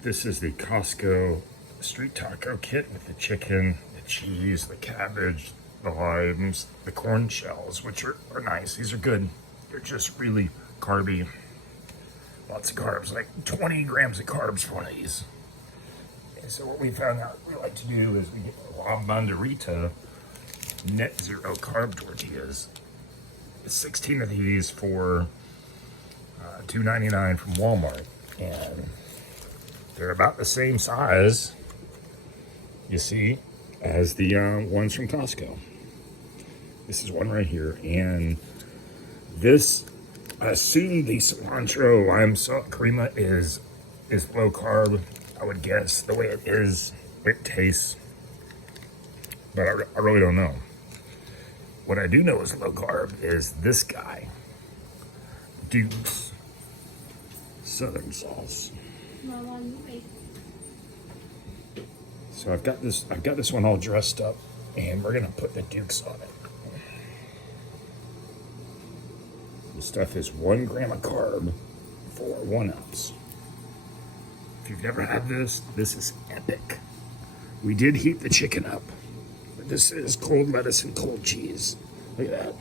This is the Costco Street Taco kit with the chicken, the cheese, the cabbage, the limes, the corn shells, which are nice. These are good. They're just really carby. Lots of carbs, like 20 grams of carbs for one of these. And so what we found out we like to do is we get La Banderita net zero carb tortillas. 16 of these for $2.99 from Walmart. And they're about the same size, you see, as the ones from Costco. This is one right here. And this, I assume the cilantro lime salt crema is low carb. I would guess the way it is, it tastes. But I really don't know. What I do know is low carb is this guy, Duke's Southern Sauce. So I've got this one all dressed up, and we're gonna put the Dukes on it. This stuff is 1 gram of carb for 1 ounce. If you've never had this, this is epic. We did heat the chicken up, but this is cold lettuce and cold cheese. Look at that.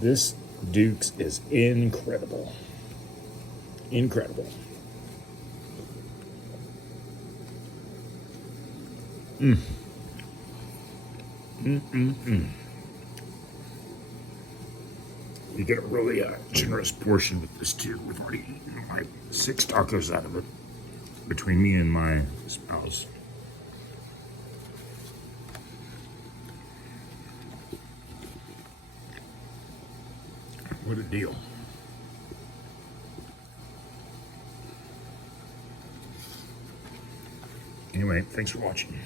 This Dukes is incredible. Incredible. You get a really generous portion with this too. We've already eaten like 6 tacos out of it between me and my spouse. What a deal. Anyway, thanks for watching.